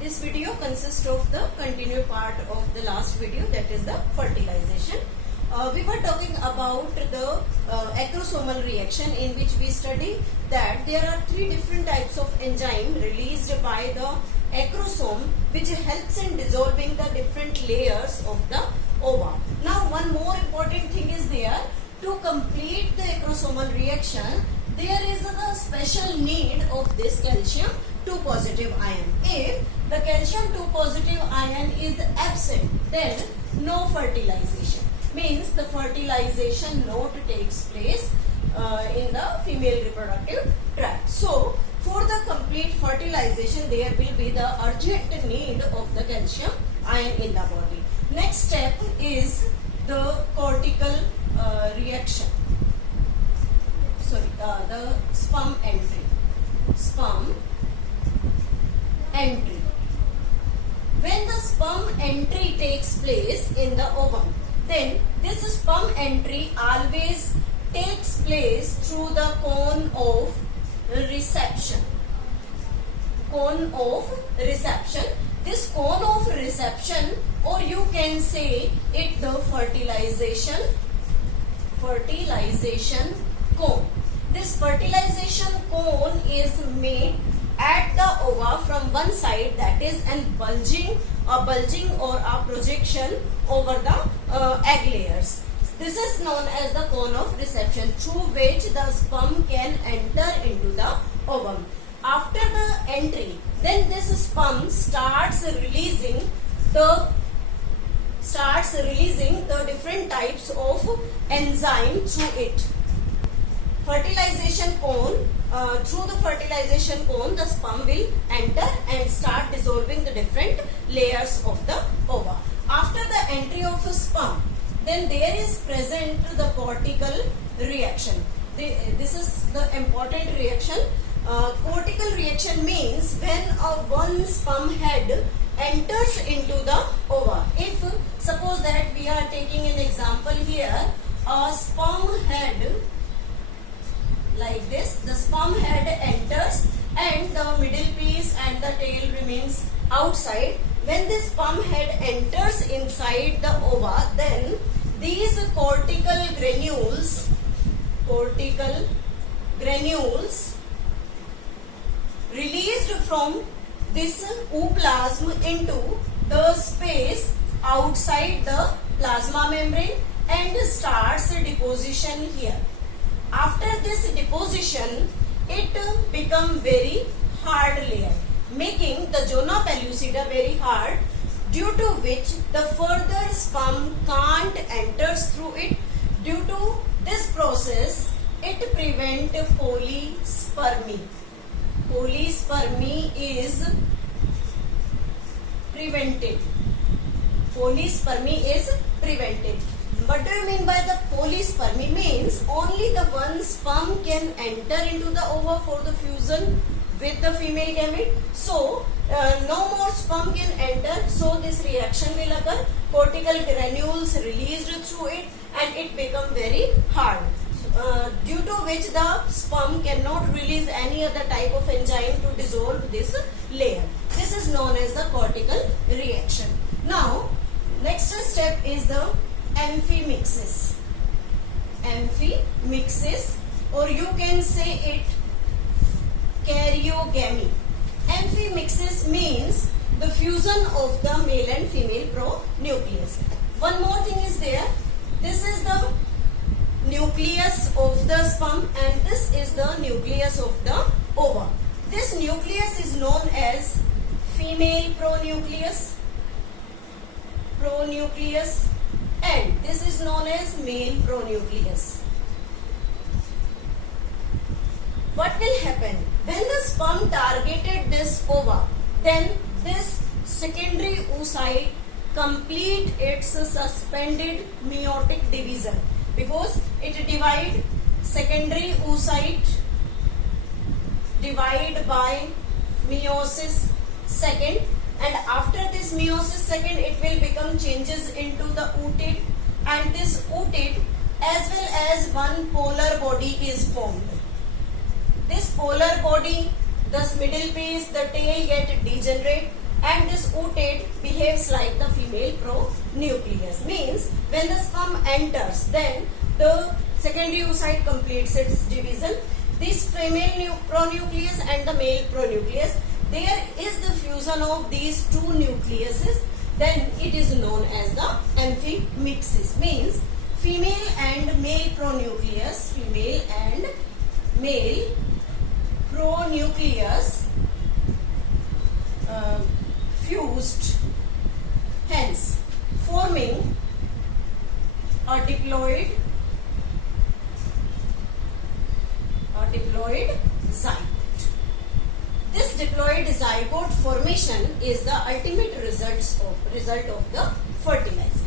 This video consists of the continued part of the last video, that is the fertilization. We were talking about the acrosomal reaction, in which we study that there are three different types of enzyme released by the acrosome, which helps in dissolving the different layers of the ova. Now one more important thing is there. To complete the acrosomal reaction, there is a special need of this calcium 2 positive ion. If the calcium 2 positive ion is absent, then no fertilization. Means the fertilization not takes place in the female reproductive tract. So for the complete fertilization, there will be the urgent need of the calcium ion in the body. Next step is the cortical reaction. The sperm entry. Sperm entry. When the sperm entry takes place in the ovum, then this sperm entry always takes place through the cone of reception. Cone of reception. This cone of reception, or you can say it the fertilization cone. This fertilization cone is made at the ova from one side, that is a bulging or a projection over the egg layers. This is known as the cone of reception, through which the sperm can enter into the ovum. After the entry, then this sperm starts releasing the different types of enzyme through it. Fertilization cone, through the fertilization cone, the sperm will enter and start dissolving the different layers of the ova. After the entry of a sperm, then there is present the cortical reaction. This is the important reaction. Cortical reaction means when one sperm head enters into the ova. If suppose that we are taking an example here, a sperm head like this, the sperm head enters and the middle piece and the tail remains outside. When this sperm head enters inside the ova, then these cortical granules released from this ooplasm into the space outside the plasma membrane and starts deposition here. After this deposition, it becomes very hard layer, making the zona pellucida very hard, due to which the further sperm can't enter through it. Due to this process, it prevents polyspermy. Polyspermy is prevented. Polyspermy is prevented. What do you mean by the polyspermy? Means only the one sperm can enter into the ova for the fusion with the female gamete. So no more sperm can enter. So this reaction will occur. Cortical granules released through it, and it become very hard. Due to which the sperm cannot release any other type of enzyme to dissolve this layer. This is known as the cortical reaction. Now, next step is the amphimixis. Amphimixis, or you can say it karyogamy. Amphimixis means the fusion of the male and female pronucleus. One more thing is there. This is the nucleus of the sperm and this is the nucleus of the ova. This nucleus is known as female pronucleus, and this is known as male pronucleus. What will happen? When the sperm targeted this ova, then this secondary oocyte complete its suspended meiotic division, because it divide secondary oocyte divide by meiosis second, and after this meiosis second it will become changes into the oocyte, and this oocyte as well as one polar body is formed. This polar body, this middle piece, the tail get degenerate, and oocyte behaves like the female pronucleus. Means when the sperm enters, then the secondary oocyte completes its division. This female pronucleus and the male pronucleus, there is the fusion of these two nucleuses. Then it is known as the amphimixis. Means female and male pronucleus, female and male pronucleus fused, hence forming a diploid zygote. This diploid zygote formation is the ultimate result of the fertilization.